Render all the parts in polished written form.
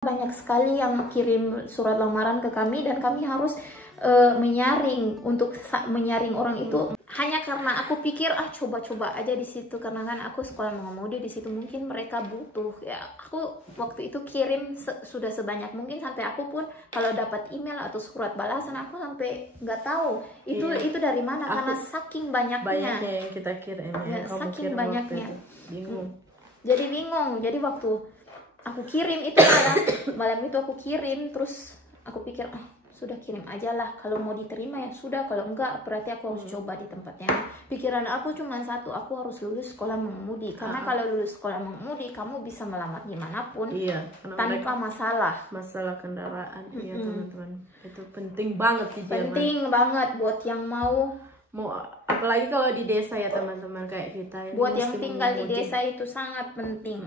Banyak sekali yang kirim surat lamaran ke kami dan kami harus menyaring. Untuk menyaring orang itu hanya karena aku pikir coba-coba aja di situ, karena kan aku sekolah mengemudi di situ, mungkin mereka butuh ya. Aku waktu itu kirim sudah sebanyak mungkin, sampai aku pun kalau dapat email atau surat balasan aku sampai nggak tahu itu dari mana, karena saking banyaknya yang kita kirim ya, saking banyaknya bingung. Jadi bingung. Jadi waktu aku kirim itu malam itu aku kirim, terus aku pikir sudah kirim aja lah, kalau mau diterima ya sudah, kalau enggak berarti aku harus coba di tempatnya. Pikiran aku cuma satu, aku harus lulus sekolah mengemudi, karena kalau lulus sekolah mengemudi kamu bisa melamar dimanapun tanpa masalah kendaraan. Iya teman-teman, itu penting banget di Jerman. Penting banget buat yang mau apalagi kalau di desa ya teman-teman, kayak kita buat yang tinggal di desa itu sangat penting.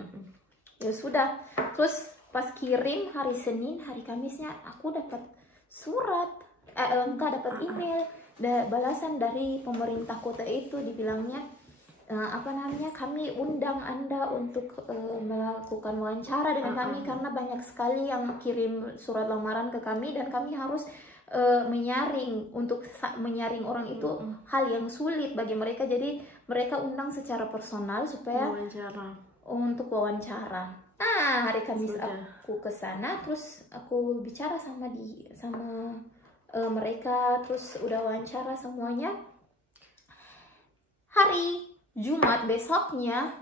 Ya sudah, terus pas kirim hari Senin, hari Kamisnya aku dapat surat, dapat email balasan dari pemerintah kota itu, dibilangnya kami undang Anda untuk melakukan wawancara dengan kami, karena banyak sekali yang kirim surat lamaran ke kami dan kami harus menyaring. Untuk menyaring orang itu hal yang sulit bagi mereka, jadi mereka undang secara personal supaya untuk wawancara. Hari Kamis aku ke sana, terus aku bicara sama mereka, terus udah wawancara semuanya. Hari Jumat besoknya,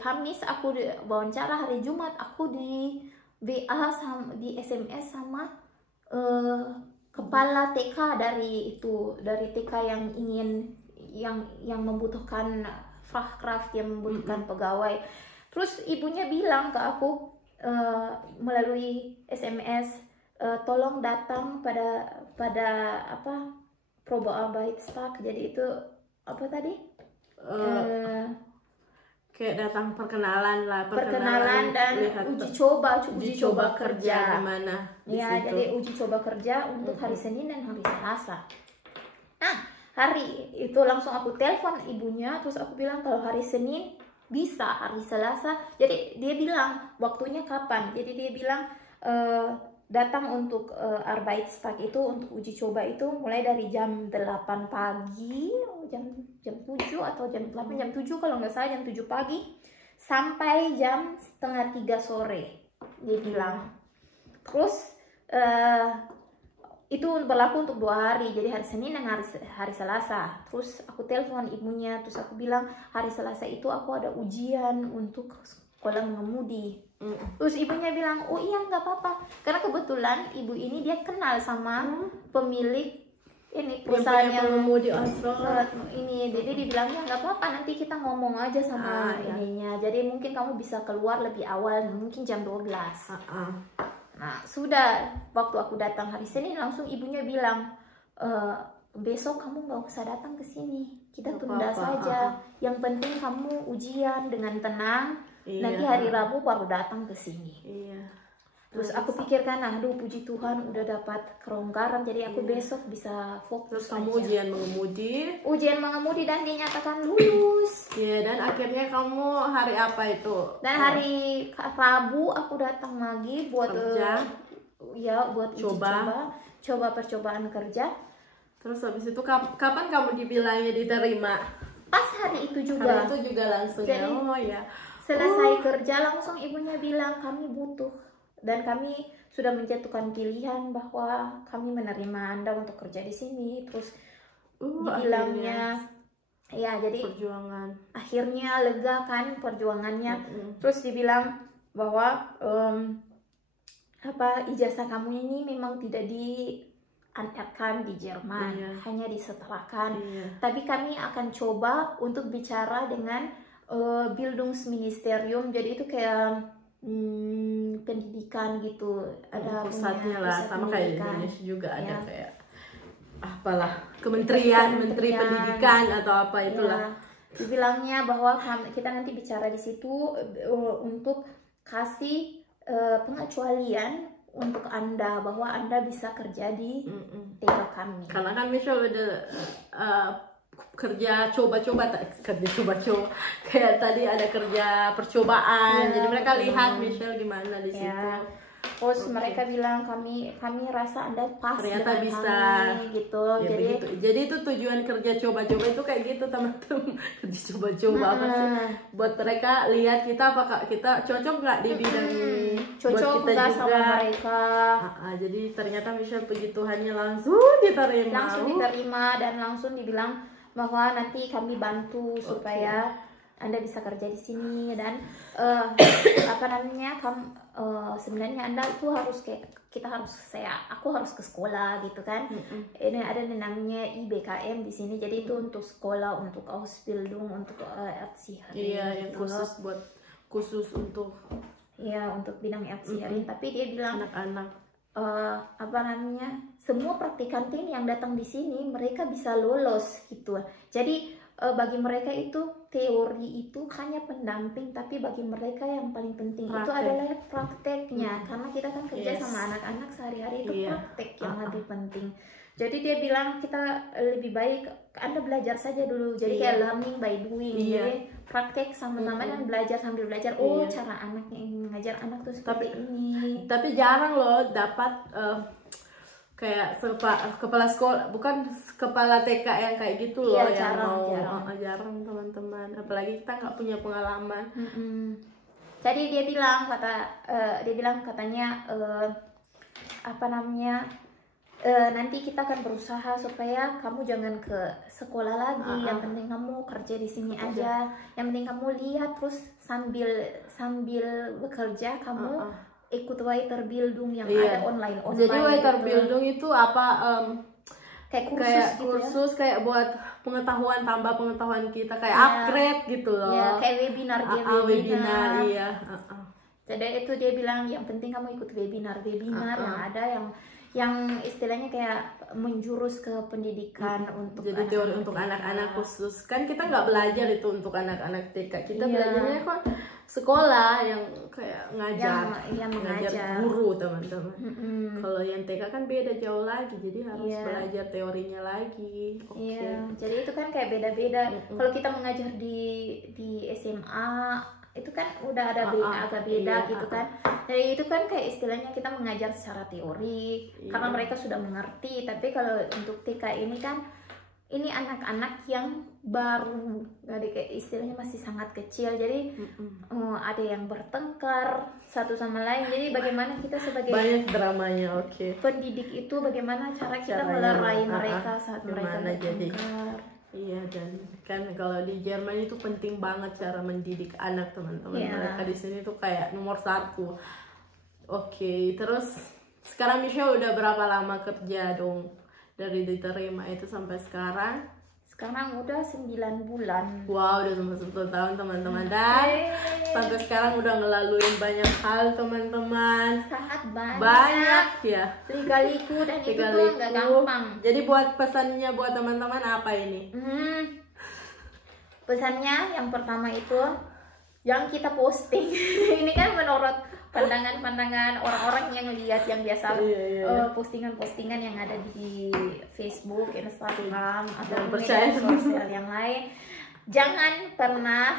Kamis aku wawancara, hari Jumat aku di WA di SMS sama kepala TK dari TK yang ingin yang membutuhkan Fachkraft, yang membutuhkan pegawai. Terus ibunya bilang ke aku melalui SMS, tolong datang pada Probearbeitstag. Jadi itu apa tadi? Kayak datang perkenalan dan uji coba kerja gimana ya situ. Jadi uji coba kerja untuk hari Senin dan hari Selasa. Hari itu langsung aku telepon ibunya, terus aku bilang kalau hari Senin bisa, hari Selasa. Jadi dia bilang waktunya kapan. Jadi dia bilang datang untuk Arbeitstag itu, untuk uji coba itu mulai dari jam 8 pagi, jam 7 atau jam 8, jam 7 kalau nggak salah, jam 7 pagi sampai jam 2:30 sore dia bilang. Terus itu berlaku untuk 2 hari, jadi hari Senin dan hari Selasa. Terus aku telepon ibunya, terus aku bilang hari Selasa itu aku ada ujian untuk sekolah mengemudi. Terus ibunya bilang, oh iya nggak apa-apa, karena kebetulan ibu ini dia kenal sama pemilik ini perusahaan yang mengemudi ini. Jadi dibilangnya nggak apa-apa, nanti kita ngomong aja sama ininya. Jadi mungkin kamu bisa keluar lebih awal, mungkin jam 12. Nah sudah, waktu aku datang hari Senin langsung ibunya bilang, besok kamu nggak usah datang ke sini, kita tunda saja. Yang penting kamu ujian dengan tenang, nanti hari Rabu baru datang ke sini. Terus aku pikirkan, aduh puji Tuhan udah dapat kelonggaran, jadi aku besok bisa fokus. Terus kamu ujian mengemudi dan dinyatakan lulus. Dan akhirnya kamu hari apa itu? Dan hari Rabu aku datang lagi buat buat coba percobaan kerja. Terus habis itu kapan kamu dibilangnya diterima? Pas hari itu juga. Hari itu juga langsung. Jadi, selesai kerja langsung ibunya bilang kami butuh, dan kami sudah menjatuhkan pilihan bahwa kami menerima Anda untuk kerja di sini. Terus dibilangnya jadi perjuangan. Akhirnya lega kan perjuangannya. Terus dibilang bahwa ijazah kamu ini memang tidak diangkatkan di Jerman, hanya disetelahkan. Tapi kami akan coba untuk bicara dengan Bildungsministerium. Jadi itu kayak pendidikan gitu, ada pusatnya lah, sama kayak di Indonesia juga ada kayak menteri pendidikan atau apa itulah. Dibilangnya bahwa kita nanti bicara di situ untuk kasih pengecualian untuk Anda, bahwa Anda bisa kerja di TK kami. Karena kan Michelle udah kerja coba-coba kayak tadi ada kerja percobaan, jadi mereka lihat Michelle gimana di situ. Terus mereka bilang kami rasa Anda pas ternyata dengan bisa kami gitu. ya, Jadi begitu. Jadi itu tujuan kerja coba-coba itu kayak gitu teman-teman. Kerja coba-coba apa sih? Buat mereka lihat kita apakah kita cocok nggak di bidang ini. cocok Buat kita nggak juga sama mereka. Jadi ternyata Michelle puji Tuhannya langsung diterima. Langsung diterima dan langsung dibilang bahwa nanti kami bantu supaya Anda bisa kerja di sini dan apa namanya sebenarnya Anda itu harus kayak aku harus ke sekolah gitu kan. Ini ada namanya IBKM di sini, jadi itu untuk sekolah, untuk Ausbildung, untuk Erziehering. Iya, yang gitu. khusus untuk untuk bidang Erziehering. Tapi dia bilang anak-anak. Apa namanya, semua praktikantin yang datang di sini mereka bisa lolos gitu. Jadi bagi mereka itu teori itu hanya pendamping, tapi bagi mereka yang paling penting itu adalah prakteknya, karena kita kan kerja sama anak-anak sehari-hari, itu praktek yang lebih penting. Jadi dia bilang kita lebih baik Anda belajar saja dulu, jadi kayak learning by doing, jadi praktek sama-sama dan belajar sambil belajar. Cara anaknya mengajar anak tuh seperti ini. Tapi jarang loh dapat kayak kepala sekolah, bukan kepala TK yang kayak gitu loh, yang jarang teman-teman, apalagi kita nggak punya pengalaman. Jadi dia bilang katanya apa namanya, nanti kita akan berusaha supaya kamu jangan ke sekolah lagi, yang penting kamu kerja di sini aja, yang penting kamu lihat terus sambil bekerja kamu ikut Weiterbildung yang ada online. Jadi Weiterbildung itu apa? Kayak kursus kayak buat tambah pengetahuan kita, kayak upgrade gitu loh. Kayak webinar. Iya. Jadi itu dia bilang yang penting kamu ikut webinar yang ada yang istilahnya kayak menjurus ke pendidikan untuk jadi teori untuk anak-anak khusus. Kan kita nggak belajar itu untuk anak-anak TK, kita belajarnya kok sekolah yang kayak mengajar guru teman-teman. Kalau yang TK kan beda jauh lagi, jadi harus belajar teorinya lagi. Jadi itu kan kayak beda-beda. Kalau kita mengajar di SMA itu kan udah ada agak beda gitu kan. Jadi itu kan kayak istilahnya kita mengajar secara teori karena mereka sudah mengerti. Tapi kalau untuk TK ini kan ini anak-anak yang baru, kayak istilahnya masih sangat kecil. Jadi ada yang bertengkar satu sama lain. Jadi bagaimana kita sebagai banyak dramanya. Pendidik itu bagaimana cara kita melerai mereka saat mereka bertengkar. Iya, dan kan kalau di Jerman itu penting banget cara mendidik anak teman-teman. Mereka di sini tuh kayak nomor 1. Terus sekarang Michelle udah berapa lama kerja dong dari diterima itu sampai sekarang? Sekarang udah 9 bulan. Wow, udah sampai 10 tahun teman-teman. Dan sampai sekarang udah ngelaluin banyak hal teman-teman. Sangat banyak ya. Lika-liku dan itu tuh nggak gampang. Jadi buat pesannya buat teman-teman apa ini? Pesannya yang pertama itu yang kita posting. Ini kan menurut pandangan orang-orang yang lihat yang biasa postingan-postingan yang ada di Facebook, Instagram atau media sosial yang lain. Jangan pernah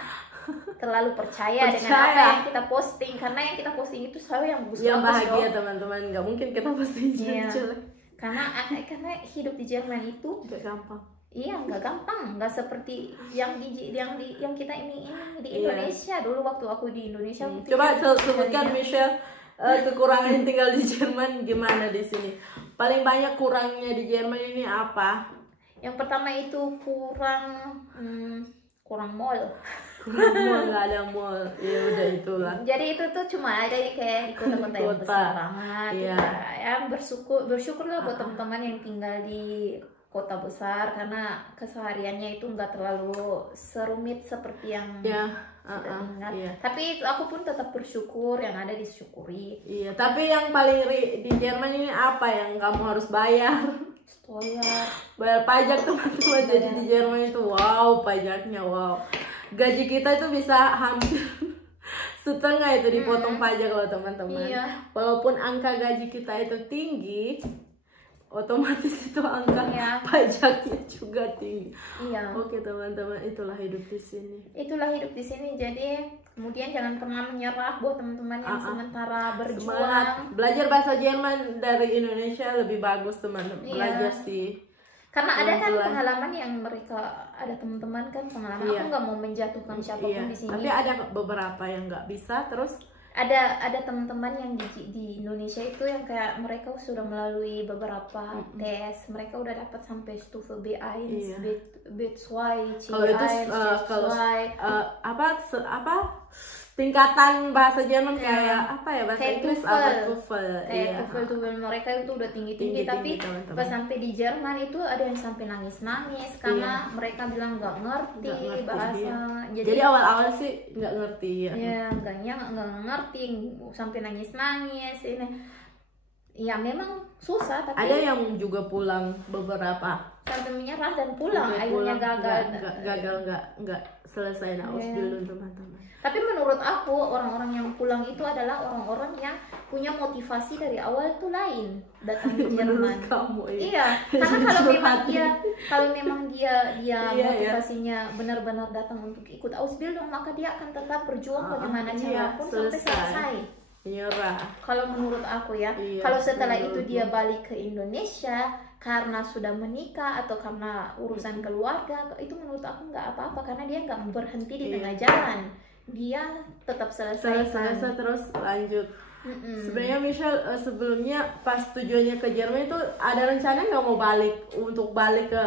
terlalu percaya dengan apa yang kita posting, karena yang kita posting itu selalu yang bagus-bagus. Yang bahagia teman-teman, nggak mungkin kita posting jelek. Karena hidup di Jerman itu nggak gampang. Iya, nggak gampang, nggak seperti yang kita ini di Indonesia. Dulu waktu aku di Indonesia. Coba sebutkan Michelle kekurangan tinggal di Jerman gimana di sini. Paling banyak kurangnya di Jerman ini apa? Yang pertama itu kurang mall. Nggak ada mall. Ya udah itulah. Jadi itu tuh cuma ada kayak di kota-kota yang besar banget. Ya bersyukurlah buat teman-teman yang tinggal di kota besar, karena kesehariannya itu nggak terlalu serumit seperti yang kita ingat. Tapi aku pun tetap bersyukur, yang ada disyukuri. Tapi yang paling di Jerman ini apa yang kamu harus bayar? Bayar pajak teman-teman. Jadi di Jerman itu pajaknya gaji kita itu bisa hampir setengah itu dipotong pajak loh teman-teman. Walaupun angka gaji kita itu tinggi, otomatis itu angka pajaknya juga tinggi. Oke teman-teman, itulah hidup di sini. Jadi Kemudian jangan pernah menyerah buat teman-teman yang sementara berjuang. Semangat. Belajar bahasa Jerman dari Indonesia lebih bagus teman-teman. Belajar sih. Karena ada kan pengalaman yang mereka, ada teman-teman kan pengalaman, aku nggak mau menjatuhkan siapapun di sini. Tapi ada beberapa yang nggak bisa, terus ada teman-teman yang di Indonesia itu yang kayak mereka sudah melalui beberapa tes, mereka udah dapat sampai Stufe B1, B2, C1, apa tingkatan bahasa Jerman kayak apa ya, bahasa Inggris apa TOEFL. Kayak TOEFL mereka itu udah tinggi-tinggi, tapi teman-teman. pas sampai di Jerman itu ada yang sampai nangis-nangis karena mereka bilang nggak ngerti bahasa. Jadi awal-awal sih nggak ngerti ya. Ya, nggak ngerti sampai nangis-nangis ini. Ya memang susah, tapi ada yang juga pulang beberapa sampai menyerah dan pulang akhirnya gagal nggak selesai Ausbildung teman-teman. Tapi menurut aku orang-orang yang pulang itu adalah orang-orang yang punya motivasi dari awal tuh lain datang di Jerman. Kamu, iya, karena kalau memang dia motivasinya benar-benar datang untuk ikut Ausbildung, maka dia akan tetap berjuang bagaimana cara pun sampai selesai. Menyerah. Kalau menurut aku ya, kalau setelah itu dia balik ke Indonesia karena sudah menikah atau karena urusan keluarga, itu menurut aku nggak apa-apa karena dia nggak berhenti di tengah jalan, dia tetap selesai terus lanjut. Sebenarnya Michelle sebelumnya pas tujuannya ke Jerman itu ada rencana nggak mau balik ke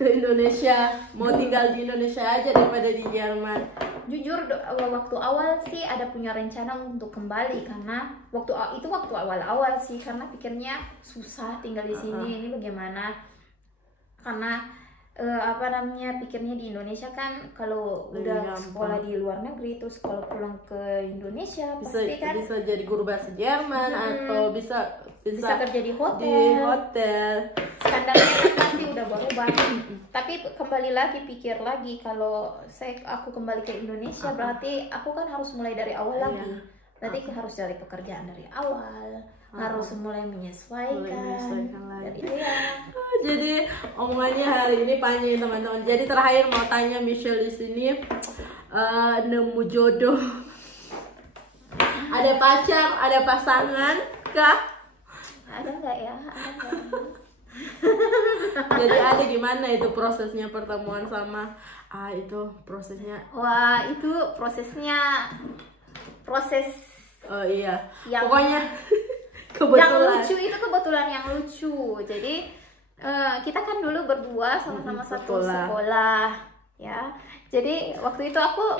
Indonesia, mau tinggal di Indonesia aja daripada di Jerman? Jujur waktu awal sih ada punya rencana untuk kembali karena waktu awal-awal sih, karena pikirnya susah tinggal di sini, ini bagaimana, karena pikirnya di Indonesia kan kalau udah sekolah di luar negeri terus kalau pulang ke Indonesia pasti kan bisa jadi guru bahasa Jerman atau bisa kerja di hotel. Standarnya kan pasti udah berubah. Tapi kembali lagi pikir lagi, kalau aku kembali ke Indonesia berarti aku kan harus mulai dari awal lagi. Berarti harus cari pekerjaan dari awal, harus mulai menyesuaikan. Jadi omongannya hari ini panjang teman-teman. Jadi terakhir mau tanya Michelle di sini, nemu jodoh, ada pacar, ada pasangan kah? Ada nggak ya? Jadi ada gimana itu prosesnya pertemuan sama itu prosesnya? Wah, itu proses pokoknya yang lucu, itu kebetulan yang lucu. Jadi kita kan dulu berdua sama-sama satu sekolah ya. Jadi waktu itu aku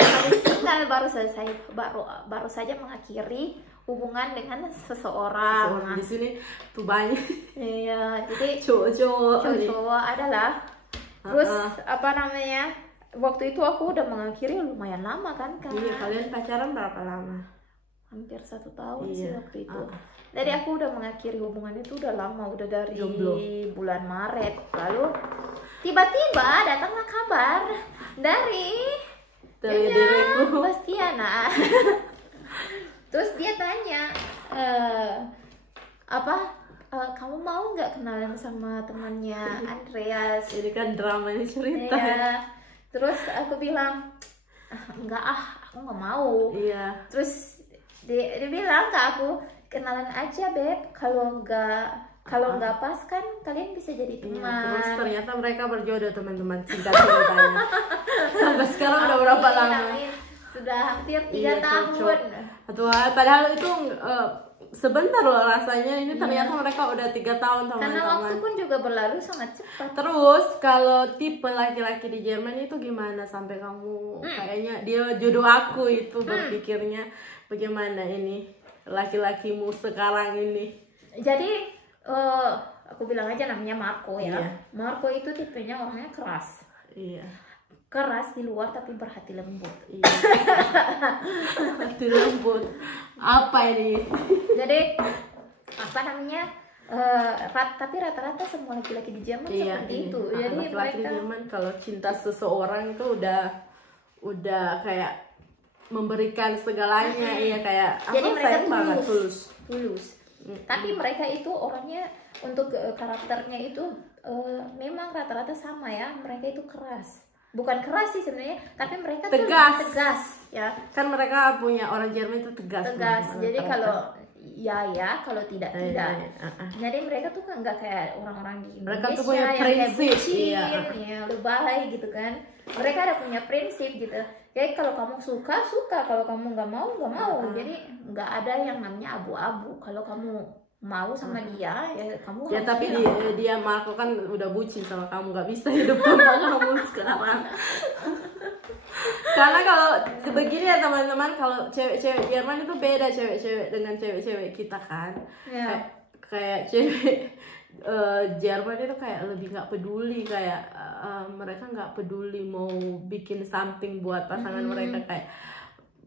baru saja mengakhiri hubungan dengan seseorang. Di sini tuh banyak. Iya, jadi cowok adalah. Terus waktu itu aku udah mengakhiri lumayan lama kan. Iya, kalian pacaran berapa lama? Hampir 1 tahun sih waktu itu. Jadi aku udah mengakhiri hubungan itu udah lama, udah dari bulan Maret. Lalu tiba-tiba datanglah kabar dari diriku, Bastiana. Terus dia tanya, kamu mau nggak kenalan sama temannya Andreas? Ini kan dramanya cerita. Iya. Terus aku bilang, enggak aku nggak mau. Iya. Terus dia bilang ke aku, kenalan aja Beb, kalau nggak pas kan kalian bisa jadi teman. Terus ternyata mereka berjodoh teman-teman, singkat ceritanya. Sampai sekarang udah berapa lama? Sudah hampir 3 tahun. Padahal itu sebentar loh rasanya, ini ternyata mereka udah 3 tahun teman-teman. Karena waktu pun juga berlalu sangat cepat. Terus kalau tipe laki-laki di Jerman itu gimana sampai kamu kayaknya dia jodoh aku itu berpikirnya bagaimana ini laki-lakimu sekarang ini? Jadi aku bilang aja namanya Marco ya. Marco itu tipenya orangnya keras. Iya. Keras di luar tapi berhati lembut. Iya. Hati lembut. Apa ini? Jadi tapi rata-rata semua laki-laki di Jerman seperti itu. Jadi laki-laki di Jerman kalau cinta seseorang itu udah kayak memberikan segalanya. Iya, kayak jadi mereka tulus. Tapi mereka itu orangnya untuk karakternya itu memang rata-rata sama ya, mereka itu keras. bukan keras sih sebenarnya, tapi mereka tuh Tegas. lebih tegas ya. Kan mereka punya orang Jerman itu tegas. Jadi kalau ya kalau tidak. Jadi mereka tuh kan nggak kayak orang-orang di Indonesia Mereka tuh punya yang kayak prinsip, bucin, ya lebay gitu kan. Mereka ada punya prinsip gitu. Jadi kalau kamu suka, kalau kamu nggak mau, nggak mau. Jadi nggak ada yang namanya abu-abu. Kalau kamu mau sama dia, ya kamu Ya harus tapi bilang. dia Marco kan udah bucin sama kamu, nggak bisa hidup sama kamu sekarang. Karena kalau begini ya teman-teman, kalau cewek-cewek Jerman itu beda cewek-cewek dengan cewek-cewek kita kan. Ya. Kayak cewek Jerman itu kayak lebih nggak peduli, kayak mereka nggak peduli mau bikin something buat pasangan mereka, kayak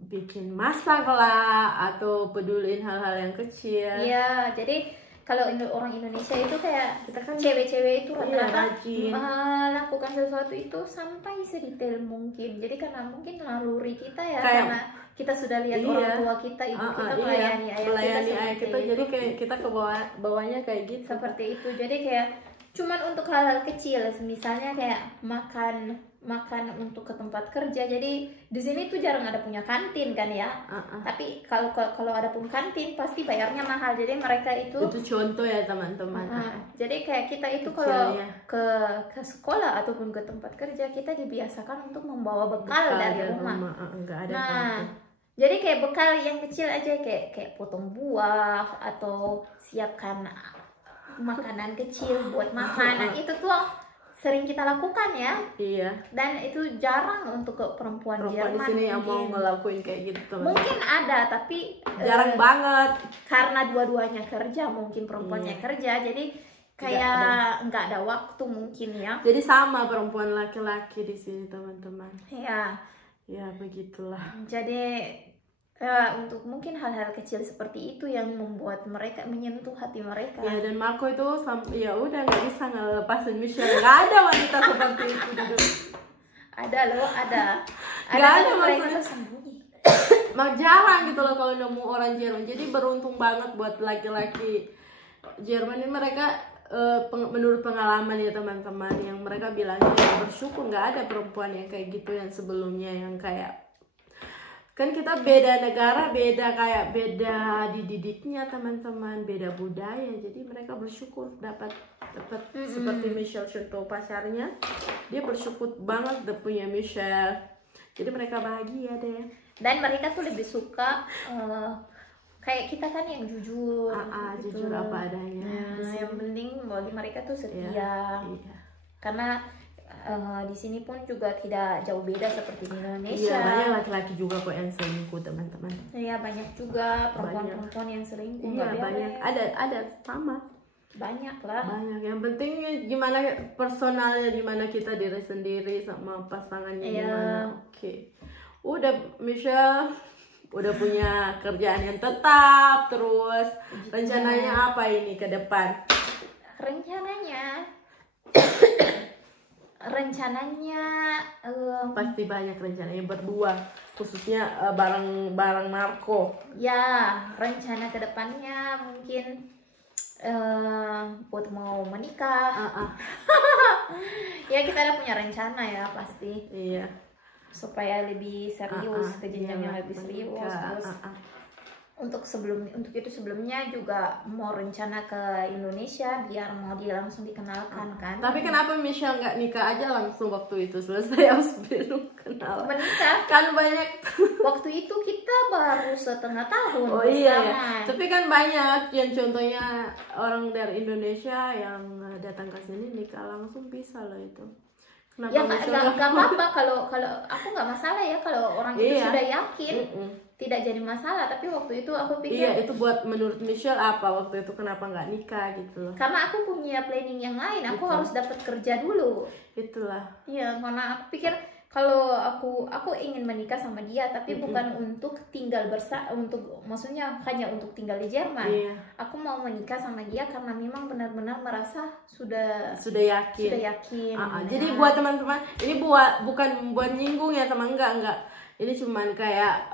bikin masak lah atau peduliin hal-hal yang kecil. Iya, jadi kalau orang Indonesia itu kayak Kita kan cewek-cewek itu rata-rata rajin. melakukan sesuatu itu sampai sedetail mungkin. Jadi karena mungkin naluri kita ya, Kayak- karena kita sudah lihat orang tua kita, ibu kita melayani ayah kita, itu. jadi kayak kita ke bawahnya kayak gitu. Seperti itu. Jadi kayak cuman untuk hal-hal kecil, misalnya kayak makan untuk ke tempat kerja. Jadi di sini tuh jarang ada punya kantin kan ya. Tapi kalau ada pun kantin pasti bayarnya mahal. Jadi mereka itu Contoh ya teman-teman. jadi kayak kita itu kalau ke sekolah ataupun ke tempat kerja, kita dibiasakan untuk membawa bekal dari rumah. Enggak ada Nah, kantin. jadi kayak bekal yang kecil aja, kayak potong buah atau siapkan makanan kecil buat makan. Nah, itu tuh sering kita lakukan ya. Iya. Dan itu jarang untuk ke perempuan Perempuan di Jerman sini yang mau mungkin. ngelakuin kayak gitu teman. Mungkin ada, tapi Jarang banget. karena dua-duanya kerja, mungkin perempuannya kerja, jadi kayak nggak ada waktu mungkin ya. Jadi sama perempuan laki-laki di sini teman-teman. Ya, Ya begitulah. jadi untuk mungkin hal-hal kecil seperti itu yang membuat mereka menyentuh hati mereka. Ya dan Marco itu ya udah nggak bisa ngelepasin Michelle. Nggak ada wanita seperti itu di dunia. Ada loh, ada Nggak ada mereka maksudnya. tersembunyi. Jarang gitu loh kalau nemu orang Jerman. Jadi beruntung banget buat laki-laki Jerman ini. Mereka menurut pengalaman ya teman-teman, yang mereka bilangnya ya bersyukur nggak ada perempuan yang kayak gitu yang sebelumnya, yang kayak kan kita beda negara, beda dididiknya teman-teman, beda budaya. Jadi mereka bersyukur dapat seperti Michelle contoh pacarnya, dia bersyukur banget udah punya Michelle. Jadi mereka bahagia deh. Dan mereka tuh lebih suka kayak kita kan yang jujur, gitu. Jujur apa adanya. Nah, yang penting bagi mereka tuh setia. Iya. Karena di sini pun juga tidak jauh beda seperti di Iya, Indonesia. banyak laki-laki juga kok yang selingkuh teman-teman. Iya, banyak juga perempuan-perempuan yang selingkuh. Iya, nggak banyak. beres. Ada sama. Banyak lah. Banyak. Yang penting gimana personalnya, gimana kita diri sendiri sama pasangannya gimana. Oke. Udah Michelle udah punya kerjaan yang tetap, terus rencananya apa ini ke depan? Rencananya Pasti banyak rencananya berdua, khususnya bareng Marco. ya, rencana kedepannya mungkin buat mau menikah. Ya, kita ada punya rencana ya pasti, Iya. supaya lebih serius, ke jenjang yang lebih serius. Terus untuk itu sebelumnya juga mau rencana ke Indonesia biar mau dia langsung dikenalkan kan. Tapi kenapa Michelle nggak nikah aja langsung waktu itu selesai harus belum kenal? Menikah Kan banyak. waktu itu kita baru setengah tahun Oh iya ya. bersama. Tapi kan banyak yang contohnya orang dari Indonesia yang datang ke sini nikah langsung bisa loh itu. Kenapa Ya Michelle nggak apa-apa, kalau aku nggak masalah ya kalau orang itu Iya. sudah yakin tidak jadi masalah. Tapi waktu itu aku pikir Iya, itu buat menurut Michelle apa waktu itu kenapa nggak nikah gitu loh. karena aku punya planning yang lain, aku harus dapat kerja dulu. Itulah. Iya, karena aku pikir kalau aku ingin menikah sama dia, tapi bukan untuk tinggal untuk maksudnya hanya untuk tinggal di Jerman. Iya. Aku mau menikah sama dia karena memang benar-benar merasa sudah yakin. yakin. Jadi buat teman-teman, ini bukan buat nyinggung ya teman, enggak. Ini cuman kayak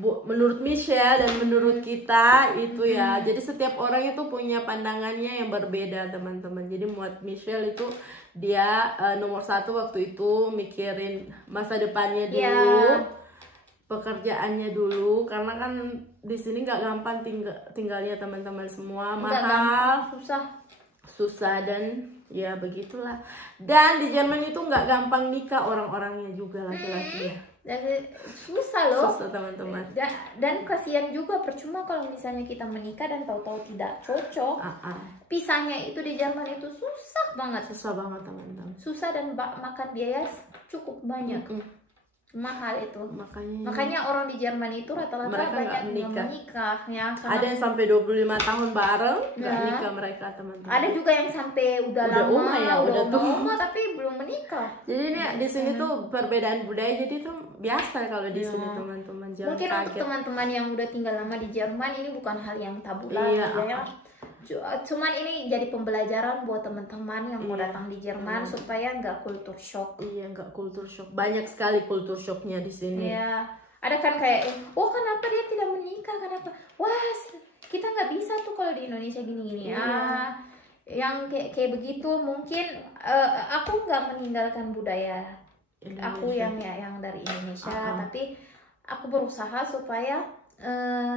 menurut Michelle dan menurut kita itu ya. Jadi setiap orang itu punya pandangannya yang berbeda teman-teman. Jadi buat Michelle itu dia nomor satu waktu itu mikirin masa depannya dulu, pekerjaannya dulu, karena kan di sini nggak gampang tinggalnya teman-teman semua, mahal, susah dan ya begitulah. Dan di Jerman itu nggak gampang nikah orang-orangnya juga laki-laki ya. Susah loh, susah teman-teman. Dan kasihan juga, percuma kalau misalnya kita menikah dan tahu-tahu tidak cocok. Pisahnya itu di Jerman itu susah banget teman-teman. Susah dan makan biaya cukup banyak. Mahal itu, makanya orang di Jerman itu rata-rata banyak menikah ya, ada yang sampai 25 tahun bareng nggak nikah mereka teman-teman. Ada juga yang sampai udah lama udah tua tapi belum menikah. Jadi ini di sini tuh perbedaan budaya, jadi tuh biasa kalau di sini teman-teman. Mungkin untuk teman-teman yang udah tinggal lama di Jerman ini bukan hal yang tabu lagi ya. Cuman ini jadi pembelajaran buat teman-teman yang mau datang di Jerman supaya nggak culture shock. Nggak culture shock. Banyak sekali culture shocknya di sini. Iya. Ada kan kayak, kenapa dia tidak menikah? Kenapa? Wah, kita nggak bisa tuh kalau di Indonesia gini-gini. Yang kayak begitu mungkin aku nggak meninggalkan budaya Indonesia. Aku yang dari Indonesia, tapi aku berusaha supaya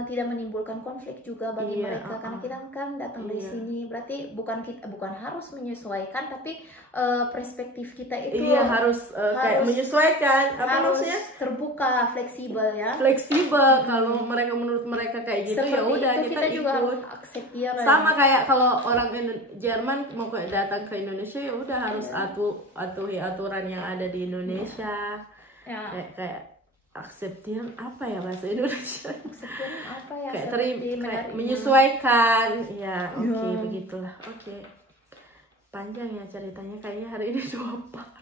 tidak menimbulkan konflik juga bagi mereka, karena kita kan datang dari sini, berarti bukan harus menyesuaikan, tapi perspektif kita itu harus kayak menyesuaikan, harus terbuka, fleksibel ya. Kalau mereka menurut mereka kayak gitu ya udah kita juga ikut. Accept dia sama kayak kalau orang Jerman mau datang ke Indonesia ya udah harus atuhi aturan yang ada di Indonesia. Kayak akseptian apa ya bahasa Indonesia? Akseptian apa ya? Kayak menyesuaikan. Ya, begitulah. Panjang ya ceritanya, kayaknya hari ini 2 part.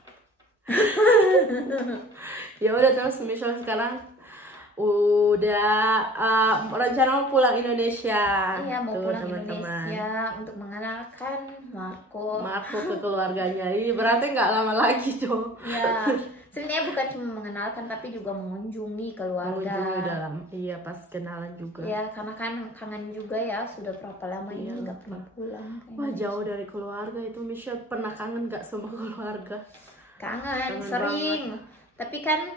Ya udah, terus Michelle sekarang udah rencana mau pulang Indonesia. Iya, mau pulang Indonesia untuk mengenalkan Marco ke keluarganya. Ini berarti nggak lama lagi tuh. Ya. Sebenarnya bukan cuma mengenalkan tapi juga mengunjungi keluarga. Pas kenalan juga. Ya, karena kan kangen juga ya, sudah berapa lama ini nggak pernah pulang. Wah, jauh dari keluarga itu. Michelle pernah kangen nggak sama keluarga? Kangen sering. Tapi kan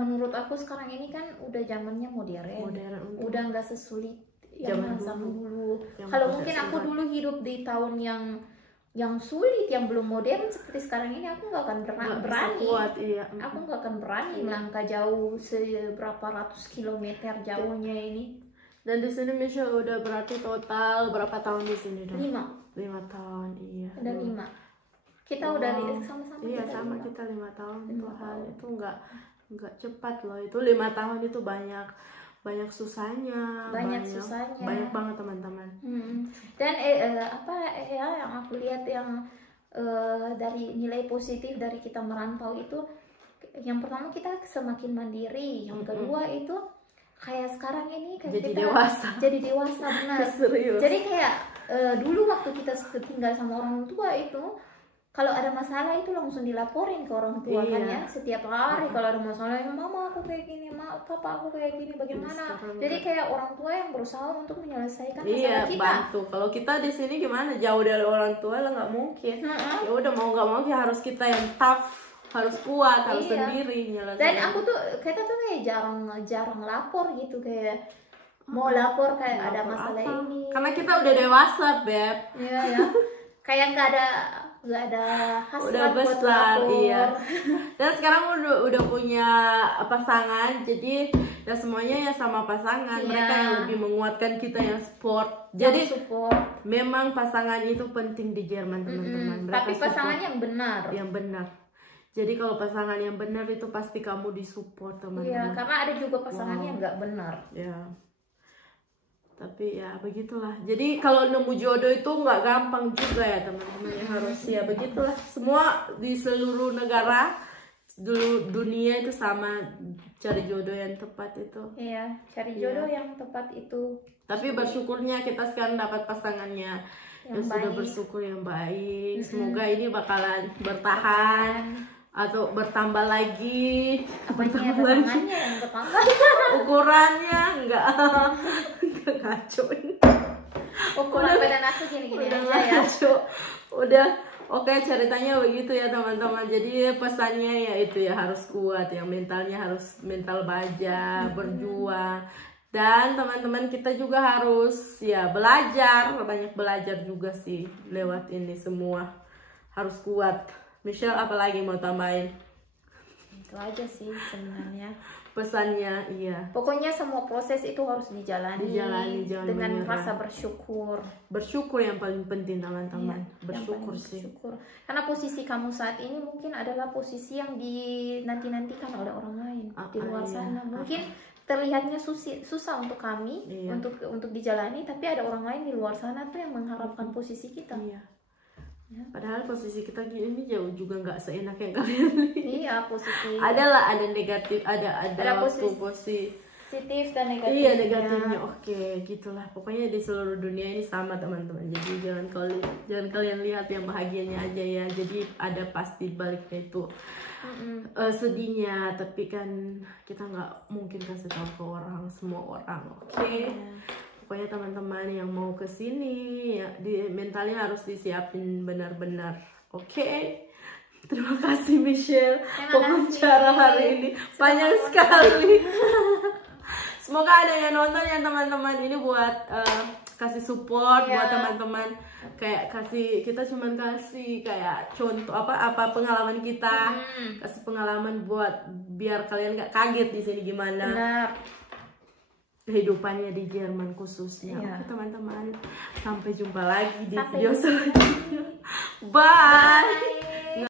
menurut aku sekarang ini kan udah zamannya modern. Udah nggak sesulit yang zaman dulu. Kalau mungkin aku dulu hidup di tahun yang sulit, yang belum modern seperti sekarang ini, aku nggak akan berani. Aku nggak akan berani melangkah jauh seberapa ratus kilometer jauhnya ini. Dan di sini Michelle udah berarti total berapa tahun di sini dong? 5 tahun, iya. Udah 5. Kita udah sama-sama. Iya, sama kita 5 tahun. Itu hal itu nggak cepat loh. Itu 5 tahun itu banyak susahnya, banyak banget teman-teman. Dan yang aku lihat yang dari nilai positif dari kita merantau itu, yang pertama kita semakin mandiri, yang kedua itu kayak sekarang ini kayak jadi dewasa benar. Serius. Jadi kayak dulu waktu kita tinggal sama orang tua itu, kalau ada masalah itu langsung dilaporin ke orang tua kan ya, setiap hari kalau ada masalah, mama aku kayak gini, papa aku kayak gini, bagaimana? Jadi kayak orang tua yang berusaha untuk menyelesaikan masalah kita. Bantu. Kalau kita di sini gimana? Jauh dari orang tua lah, nggak mungkin. Ya udah, mau nggak mau ya harus kita yang tough, harus kuat, harus sendiri nyelesain. Dan kita tuh kayak jarang lapor gitu, kayak mau lapor kayak ada masalah ini. Karena kita udah dewasa, Beb. Iya ya. Kayak nggak ada hasrat buat lapor. Dan sekarang udah punya pasangan, jadi ya semuanya ya sama pasangan. Mereka yang lebih menguatkan kita yang support. Jadi memang pasangan itu penting di Jerman, teman-teman. Tapi pasangan yang benar. Jadi kalau pasangan yang benar itu pasti kamu disupport, teman-teman. Iya, karena ada juga pasangan yang nggak benar. Ya. Tapi ya begitulah. Jadi kalau nemu jodoh itu nggak gampang juga ya teman-teman. Harus ya begitulah. Semua di seluruh negara, dunia itu sama, cari jodoh yang tepat itu. Iya, cari jodoh yang tepat itu. Tapi bersyukurnya kita sekarang dapat pasangannya yang sudah bersyukur yang baik. Semoga ini bakalan bertahan. atau bertambah lagi, Apanya tangannya yang bertambah? ukurannya enggak kacau ini. Ukuran badan aku gini-gini Udah aja ya. kacau. Udah oke, ceritanya begitu ya teman-teman. Jadi pesannya ya itu ya, harus kuat, yang mentalnya harus mental baja, berjuang. Dan teman-teman kita juga harus ya belajar, banyak belajar juga sih lewat ini semua. Harus kuat. Michelle apalagi mau tambahin? Itu aja sih sebenarnya. Pesannya iya. Pokoknya semua proses itu harus dijalani, Jangan dengan menyerah. rasa bersyukur. Bersyukur yang paling penting teman-teman. Yang Bersyukur paling sih. bersyukur. Karena posisi kamu saat ini mungkin adalah posisi yang dinanti-nantikan oleh orang lain di luar Iya. sana. Mungkin terlihatnya susah untuk kami Iya. untuk dijalani, tapi ada orang lain di luar sana tuh yang mengharapkan posisi kita. Iya. Ya. Padahal posisi kita gini jauh juga nggak seenak yang kalian lihat. Iya, posisi Ada negatif, ada waktu posisi. positif dan negatifnya. Iya, negatifnya. Oke, gitulah. Pokoknya di seluruh dunia ini sama teman-teman. Jadi jangan kalian lihat yang bahagianya aja ya. Jadi ada pasti baliknya itu sedihnya. Tapi kan kita nggak mungkin kasih tahu ke orang, semua orang. Oke. Pokoknya teman-teman yang mau ke sini ya, mentalnya harus disiapin benar-benar. Oke. Terima kasih Michelle wawancara hari ini panjang sekali. Semoga ada yang nonton ya teman-teman. Ini buat kasih support buat teman-teman, kayak kita cuman kasih kayak contoh apa pengalaman kita, kasih pengalaman buat biar kalian nggak kaget di sini gimana. Benar. Kehidupannya di Jerman khususnya. Iya. Oke teman-teman, sampai jumpa lagi di video selanjutnya. Bye.